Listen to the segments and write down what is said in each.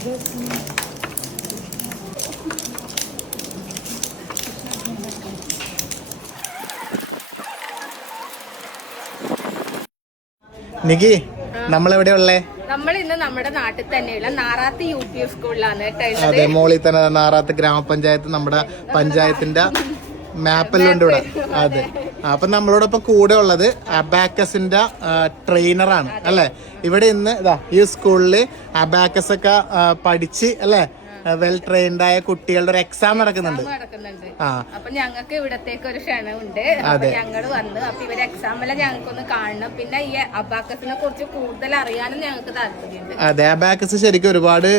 നികി, നമ്മളെവിടെയാ ഉള്ളേ? നമ്മൾ ഇന്ന് നമ്മുടെ നാട്ടിൽ തന്നെയുള്ള നാറാത്ത് UP സ്കൂളിലാണ്. അതെ, മോളിൽ തന്നെ നാറാത്ത് ഗ്രാമപഞ്ചായത്ത് നമ്മുടെ പഞ്ചായത്തിന്റെ മാപ്പെല്ലാം ഉണ്ട് ഇവിടെ. അതെ, അപ്പൊ നമ്മളോടൊപ്പം കൂടെ ഉള്ളത് അബാക്കസിന്റെ ട്രെയിനറാണ് അല്ലെ. ഇവിടെ ഇന്ന് ഈ സ്കൂളില് അബാക്കസ് ഒക്കെ പഠിച്ച് അല്ലെ വെൽ ട്രെയിൻഡ് ആയ കുട്ടികളുടെ ഒരു എക്സാം നടക്കുന്നുണ്ട്. അപ്പൊ ഞങ്ങൾക്ക് ഇവിടത്തേക്ക് ഒരു ക്ഷണമുണ്ട്. ഞങ്ങൾ വന്ന് അപ്പൊ ഇവരെ എക്സാമെല്ലാം ഞങ്ങൾക്കൊന്ന് കാണണം. പിന്നെ ഈ അബാക്കസിനെ കുറിച്ച് കൂടുതൽ അറിയാനും ഞങ്ങൾക്ക് താല്പര്യമുണ്ട്. അതെ, അബാക്കസ് ശരിക്കും ഒരുപാട്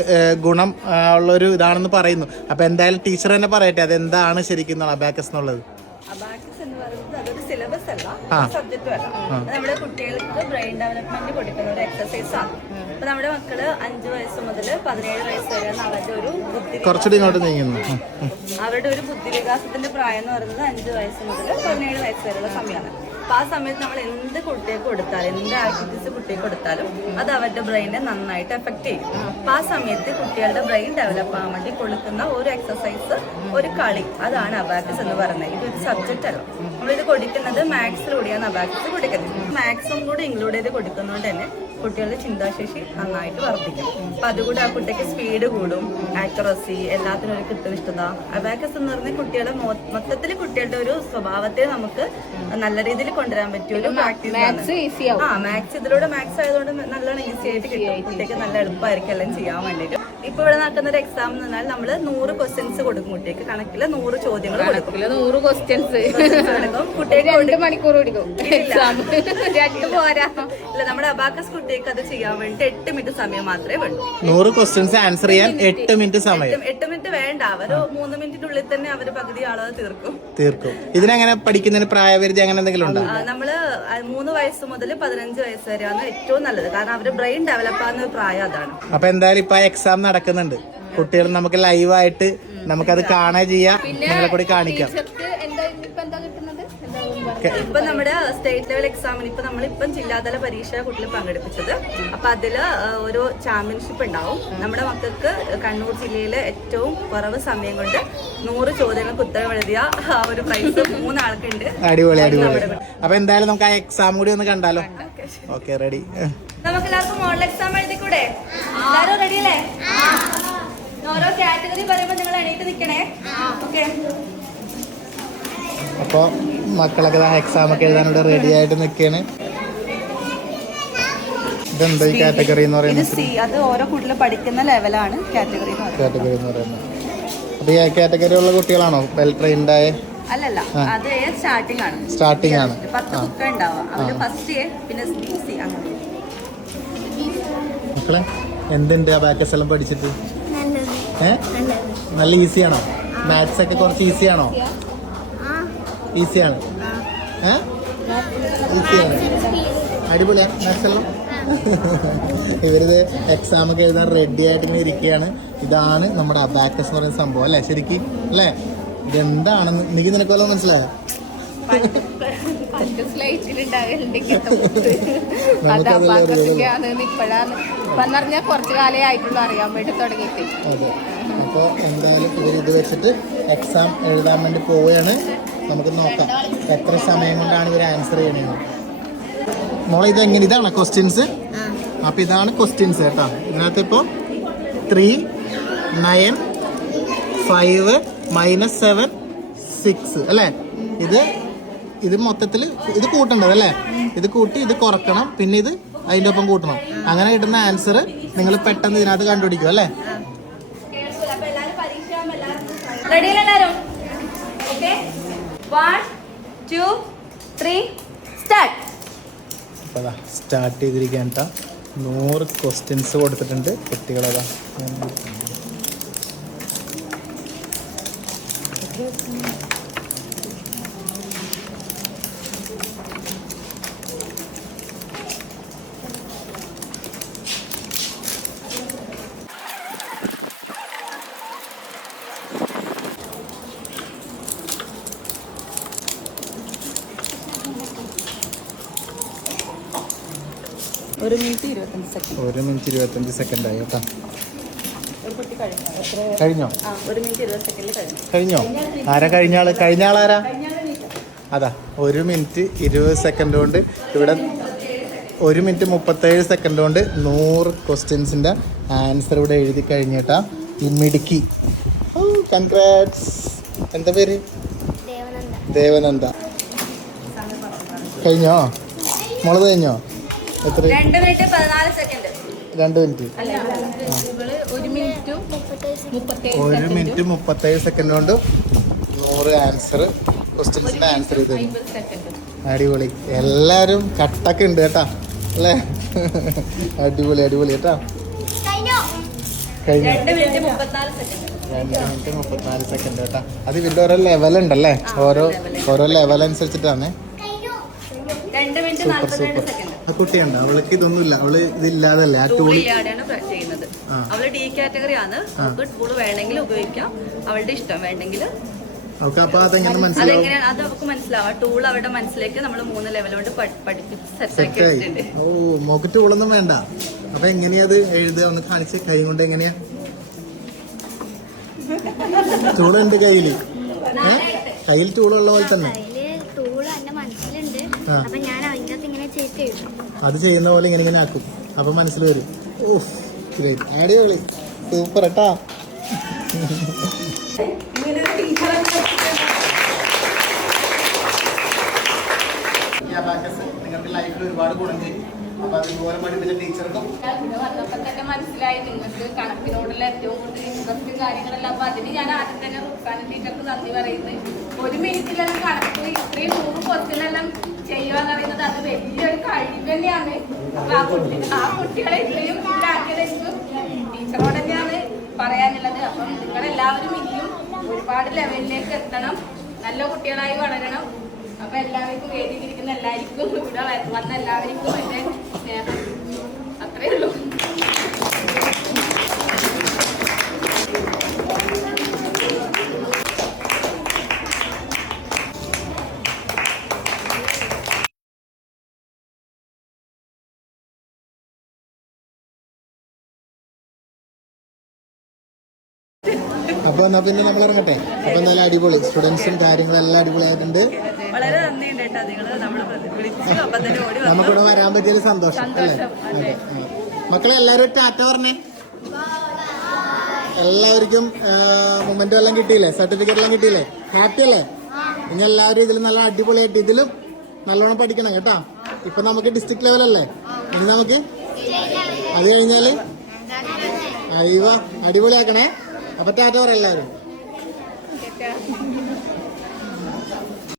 ഗുണം ഉള്ളൊരു ഇതാണെന്ന് പറയുന്നു. അപ്പൊ എന്തായാലും ടീച്ചർ തന്നെ പറയട്ടെ, അതെന്താണ് ശരിക്കും അബാക്കസ് എന്നുള്ളത്. അബാക്കസ് എന്ന് പറയുന്നത് അതൊരു സിലബസ് അല്ല, സബ്ജക്റ്റും അല്ല. നമ്മുടെ കുട്ടികൾക്ക് ബ്രെയിൻ ഡെവലപ്മെന്റ് കൊടുക്കുന്ന ഒരു എക്സസൈസ് ആണ്. അപ്പൊ നമ്മുടെ മക്കള് 5 വയസ്സ് മുതൽ 17 വയസ്സ് വരെ അവരുടെ ഒരു അവരുടെ ഒരു ബുദ്ധി വികാസത്തിന്റെ പ്രായം എന്ന് പറയുന്നത് 5 വയസ്സ് മുതൽ 17 വയസ്സ് വരെയുള്ള സമയമാണ്. അപ്പൊ ആ സമയത്ത് നമ്മൾ എന്ത് കുട്ടികൾക്ക് കൊടുത്താലും, എന്ത് ആക്ടിവിറ്റീസ് കുട്ടികൾക്ക് കൊടുത്താലും അത് അവരുടെ ബ്രെയിനെ നന്നായിട്ട് എഫക്ട് ചെയ്യും. അപ്പൊ ആ സമയത്ത് കുട്ടികളുടെ ബ്രെയിൻ ഡെവലപ്പ് ആവാൻ വേണ്ടി കൊടുക്കുന്ന ഒരു എക്സസൈസ്, ഒരു കളി, അതാണ് അബാക്കസ് എന്ന് പറയുന്നത്. ഇതൊരു സബ്ജക്റ്റ് അല്ല. നമ്മളിത് കൊടുക്കുന്നത് മാത്സിലൂടെയാണ് അബാക്കസ് കൊടുക്കുന്നത്. മാത്സും കൂടി ഇൻക്ലൂഡ് ചെയ്ത് കൊടുക്കുന്നതുകൊണ്ട് തന്നെ കുട്ടികളുടെ ചിന്താശേഷി നന്നായിട്ട് വർദ്ധിക്കും. അപ്പൊ അതുകൂടി ആ കുട്ടിക്ക് സ്പീഡ് കൂടും, ആക്യുറസി, എല്ലാത്തിനും ഒരു കൃത്യനിഷ്ഠത. അബാക്കസ് എന്ന് പറഞ്ഞാൽ കുട്ടികളുടെ മൊത്തത്തിൽ കുട്ടികളുടെ ഒരു സ്വഭാവത്തെ നമുക്ക് നല്ല രീതിയിൽ കൊണ്ടുവരാൻ പറ്റിയ ഒരു പ്രാക്ടീസ് ആണ്. മാത്സ് ഇതിലൂടെ മാത്സ് ആയതുകൊണ്ട് നല്ലോണം ഈസി ആയിട്ട് കിട്ടും. കുട്ടിക്ക് നല്ല എളുപ്പമായിരിക്കും എല്ലാം ചെയ്യാൻ വേണ്ടിയിട്ട്. ഇപ്പൊ ഇവിടെ നടക്കുന്ന ഒരു എക്സാം എന്ന് പറഞ്ഞാൽ നമ്മള് 100 ക്വസ്റ്റ്യൻസ് കൊടുക്കും കുട്ടിക്ക്. കണക്കില് 100 ചോദ്യങ്ങൾ കൊടുക്കും. 100 ക്വസ്റ്റ്യൻസ് കുട്ടിക്ക് 2 മണിക്കൂർ കൊടുക്കും. ഇല്ല, നമ്മുടെ അബാക്കസ് കുട്ടിക്ക് അത് ചെയ്യാൻ വേണ്ടി 8 മിനിറ്റ് സമയം മാത്രമേ വേണ്ടൂ. 100 ക്വസ്റ്റ്യൻസ് ആൻസർ ചെയ്യാൻ 8 മിനിറ്റ് സമയം. 8 മിനിറ്റ് വേണ്ട, അവര് 3 മിനിറ്റിനുള്ളിൽ തന്നെ അവര് പകുതി ആളത് തീർക്കും. ഇതിനെങ്ങനെ പഠിക്കുന്നതിന് പ്രായപരിധി അങ്ങനെ എന്തെങ്കിലും ഉണ്ടോ? നമ്മള് 3 വയസ്സ് മുതൽ 15 വയസ്സ് വരെയാണ് ഏറ്റവും നല്ലത്. കാരണം അവരുടെ ബ്രെയിൻ ഡെവലപ്പ് ആകുന്ന ഒരു പ്രായം അതാണ്. അപ്പൊ എന്തായാലും ഇപ്പൊ എക്സാം നടക്കുന്നുണ്ട്. കുട്ടികൾ നമുക്ക് ലൈവായിട്ട് നമുക്കത് കാണാൻ ചെയ്യാം, നിങ്ങളെ കൂടി കാണിക്കാം. ഇപ്പൊ നമ്മുടെ സ്റ്റേറ്റ് ലെവൽ എക്സാമിന് ഇപ്പൊ നമ്മളിപ്പം ജില്ലാതല പരീക്ഷ കുട്ടികൾ പങ്കെടുപ്പിച്ചത്. അപ്പൊ അതില് ഒരു ചാമ്പ്യൻഷിപ്പ് ഉണ്ടാവും. നമ്മുടെ മക്കൾക്ക് കണ്ണൂർ ജില്ലയിലെ ഏറ്റവും കുറവ് സമയം കൊണ്ട് 100 ചോദ്യങ്ങൾക്ക് ഉത്തരം എഴുതിയ ആ ഒരു പ്രൈസ് 3 ആൾക്കുണ്ട്. അടിപൊളി അടിപൊളി. അപ്പൊ എന്തായാലും നമുക്ക് ആ എക്സാം കൂടി ഒന്ന് കണ്ടാലോ? Okay, ready. നമുക്ക് എല്ലാവർക്കും മോഡൽ എക്സാം എഴുതിക്കൂടെ? എല്ലാവരും റെഡി അല്ലേ? ഓരോ കാറ്റഗറി പറയുമ്പോൾ നിങ്ങൾ എണീറ്റ് നിൽക്കണേ. ഓക്കെ. അപ്പോൾ മക്കളൊക്കെ എക്സാം ഒക്കെ എഴുതാനോട് റെഡി ആയിട്ട് നിൽക്കുകയാണ്. ഇതെന്താ ഈ കാറ്റഗറി എന്ന് പറയുന്നത്? അത് ഓരോ കുട്ടികൾ പഠിക്കുന്ന ലെവലാണ് കാറ്റഗറി എന്ന് പറയുന്നത്. അപ്പോൾ ഈ കാറ്റഗറി ഉള്ള കുട്ടികളാണോ വെൽ ട്രെയിൻഡ് ആയ? അല്ലല്ല, അത് സ്റ്റാർട്ടിംഗ് ആണ്. 10 ബുക്ക് ഉണ്ടാവുക. അവര് ഫസ്റ്റ് എ, പിന്നെ സി, അങ്ങനെ. മക്കളെ എന്തുണ്ട് അബാക്കസ് എല്ലാം പഠിച്ചിട്ട്? നല്ല ഈസിയാണോ? മാത്സ് ഒക്കെ കുറച്ച് ഈസിയാണോ? ഈസിയാണ്. ഈസിയാണ്, അടിപൊളിയാണ് മാത്സ് എല്ലാം. ഇവരിത് എക്സാം ഒക്കെ എഴുതാൻ റെഡി ആയിട്ട് ഇങ്ങനെ ഇരിക്കുകയാണ്. ഇതാണ് നമ്മുടെ അബാക്കസ് എന്ന് പറയുന്ന സംഭവം അല്ലേ ശരിക്കും അല്ലേ? ഇതെന്താണെന്ന് എനിക്ക് നിനക്ക് മനസ്സിലായോ? കുറച്ചു കാലേ ആയിട്ടുള്ളൂ അറിയാൻ വേണ്ടി തുടങ്ങിയിട്ട്. അതെ, അപ്പോൾ എന്തായാലും ഇവർ ഇത് വെച്ചിട്ട് എക്സാം എഴുതാൻ വേണ്ടി പോവുകയാണ്. നമുക്ക് നോക്കാം എത്ര സമയം കൊണ്ടാണ് ഇവർ ആൻസർ ചെയ്യണത്. മോളെ ഇതെങ്ങനെ, ഇതാണ് ക്വസ്റ്റ്യൻസ്. അപ്പൊ ഇതാണ് ക്വസ്റ്റ്യൻസ് കേട്ടോ. ഇതിനകത്ത് ഇപ്പോൾ 3, 9, 5, -7, 6 അല്ലേ? ഇത് മൊത്തത്തിൽ ഇത് കൂട്ടേണ്ടത് അല്ലേ? ഇത് കൂട്ടി ഇത് കുറക്കണം, പിന്നെ ഇത് അതിൻ്റെ ഒപ്പം കൂട്ടണം. അങ്ങനെ കിട്ടുന്ന ആൻസർ നിങ്ങൾ പെട്ടെന്ന് ഇതിനകത്ത് കണ്ടുപിടിക്കും അല്ലേ? സ്റ്റാർട്ട് ചെയ്തിരിക്കാൻ 100 ക്വസ്റ്റ്യൻസ് കൊടുത്തിട്ടുണ്ട് കുട്ടികളതാ. ഒരു മിനിറ്റ് 25 സെക്കൻഡ്. 1 മിനിറ്റ് 25 സെക്കൻഡ് ആയി കേട്ടോ. ഒരു കുട്ടി കഴിഞ്ഞു. കഴിഞ്ഞോ? 1 മിനിറ്റ് 20 സെക്കൻഡിൽ കഴിഞ്ഞു. കഴിഞ്ഞോ? ആരാ കഴിഞ്ഞ ആള്? കഴിഞ്ഞ ആളാരാ? അതാ 1 മിനിറ്റ് 20 സെക്കൻഡ് കൊണ്ട് ഇവിടെ 1 മിനിറ്റ് 37 സെക്കൻഡ് കൊണ്ട് 100 ക്വസ്റ്റ്യൻസിൻ്റെ ആൻസർ ഇവിടെ എഴുതി കഴിഞ്ഞിട്ടാ ഈ മിടുക്കി. കൺഗ്രാറ്റ്സ്. എന്താ പേര്? ദേവനന്ദ. കഴിഞ്ഞോ? മുളക് കഴിഞ്ഞോ? എത്ര? 2 minute 14 second. 2 minute. 1 minute 37 second കൊണ്ട് 100 ആൻസർ ക്വസ്റ്റ്യൻസിന്റെ ആൻസർ ചെയ്തു. അടിപൊളി. എല്ലാവരും കട്ടൊക്കെ ഉണ്ട് കേട്ടാ അല്ലേ? അടിപൊളി അടിപൊളി കേട്ടാ. കഴിഞ്ഞു. 2 മിനിറ്റ് 34 സെക്കൻഡ്. 2 മിനിറ്റ് 34 സെക്കൻഡ് കേട്ടാ. അത് ഇതിന്റെ ഓരോ ലെവൽ ഉണ്ടല്ലേ? ഓരോ ലെവൽ അനുസരിച്ചിട്ടാണ്. 2 മിനിറ്റ് 42 സെക്കൻഡ്. ആ കുട്ടിയുണ്ട്, അവൾക്ക് ഇതൊന്നുമില്ല, അവള് ഇതില്ലാതല്ലേ ആ ടൂൾ ഇല്ലാതെയാണ് ചെയ്യുന്നത്. അവള് ഡി കാറ്റഗറി ആണ്. അവൾക്ക് ടൂൾ വേണമെങ്കിൽ ഉപയോഗിക്കാം, അവളുടെ ഇഷ്ടം. വേണ്ടെങ്കിൽ അപ്പൊ അതെങ്ങനെ മനസ്സിലാവും? അതെങ്ങനെയാണ് അത് അവർക്ക് മനസ്സിലാവാം. ടൂൾ അവരുടെ മനസ്സിലേക്ക് നമ്മൾ 3 ലെവലോട്ട് പഠിപ്പിച്ച് സെറ്റാക്കി വെച്ചിട്ടുണ്ട്. ഓ, മോക്ക് ടൂളൊന്നും വേണ്ട. അപ്പൊ എങ്ങനെയാ അത് എഴുതുക? ഒന്ന് കാണിച്ച്. കൈ കൊണ്ട് എങ്ങനെയാ? ടൂളുണ്ട് കയ്യില്. കയ്യിൽ ടൂളുള്ള പോലെ തന്നെ അത് ചെയ്യുന്ന പോലെ ഇങ്ങനെ ആക്കും. അപ്പൊ മനസ്സിൽ വരും. ഓ, അടിപൊളി, സൂപ്പർ കേട്ടാ. നിങ്ങൾക്ക് ലൈഫിൽ ഒരുപാട് ഗുണം ചെയ്യും. അപ്പൊ അതുപോലെ പഠിപ്പിച്ച ടീച്ചർക്കും വന്നപ്പോ തന്നെ മനസ്സിലായി നിങ്ങൾക്ക് കണക്കിനോടുള്ള ഏറ്റവും കൂടുതൽ ഇൻട്രസ്റ്റ് കാര്യങ്ങളെല്ലാം. അപ്പൊ അതിന് ഞാൻ ആദ്യം തന്നെ റുക്സാന ടീച്ചർക്ക് നന്ദി പറയുന്നത്. 1 മിനിറ്റിലെല്ലാം കണക്ക് ഇത്രയും 100 ക്വസ്റ്റ്യനെല്ലാം ചെയ്യുകയെന്ന് പറയുന്നത് അത് വലിയൊരു കഴിവ് തന്നെയാണ്. അപ്പൊ ആ കുട്ടികളെ ഇത്രയും ഇതാക്കിയതെനിക്ക് ടീച്ചറോട് തന്നെയാണ് പറയാനുള്ളത്. അപ്പം നിങ്ങളെല്ലാവരും ഇനിയും ഒരുപാട് ലെവലിലേക്ക് എത്തണം, നല്ല കുട്ടികളായി വളരണം. അപ്പൊ എല്ലാവർക്കും വേദിയിലിരിക്കുന്ന എല്ലാവർക്കും ഇവിടെ വന്ന എല്ലാവർക്കും എന്റെ സ്നേഹം. അത്രേ ഉള്ളൂ. അപ്പൊ എന്നാ പിന്നെ നമ്മൾ ഇറങ്ങട്ടെ. അപ്പൊ എന്തായാലും അടിപൊളി സ്റ്റുഡൻസും കാര്യങ്ങളെല്ലാം അടിപൊളിയായിട്ടുണ്ട്. വളരെ നന്ദിയുണ്ട് കേട്ടോ. നിങ്ങള് നമ്മള് വിളിച്ചു അപ്പൊ തന്നെ ഓടി വന്നു. നമുക്കിവിടെ വരാൻ പറ്റിയൊരു സന്തോഷം അല്ലേ? അതെ. മക്കളെ എല്ലാവരും ടാറ്റ പറഞ്ഞേ. എല്ലാവർക്കും മൊമെന്റ് എല്ലാം കിട്ടിയില്ലേ? സർട്ടിഫിക്കറ്റ് എല്ലാം കിട്ടിയില്ലേ? ഹാപ്പി അല്ലേ? ഇനി എല്ലാവരും ഇതിൽ നല്ല അടിപൊളിയായിട്ട് ഇതിലും നല്ലോണം പഠിക്കണം കേട്ടോ. ഇപ്പൊ നമുക്ക് ഡിസ്ട്രിക്ട് ലെവലല്ലേ? ഇനി നമുക്ക് അത് കഴിഞ്ഞാല് അയ്യോ അടിപൊളിയാക്കണേ. അപ്പൊ ടാറ്റ പറ എല്ലാവരും.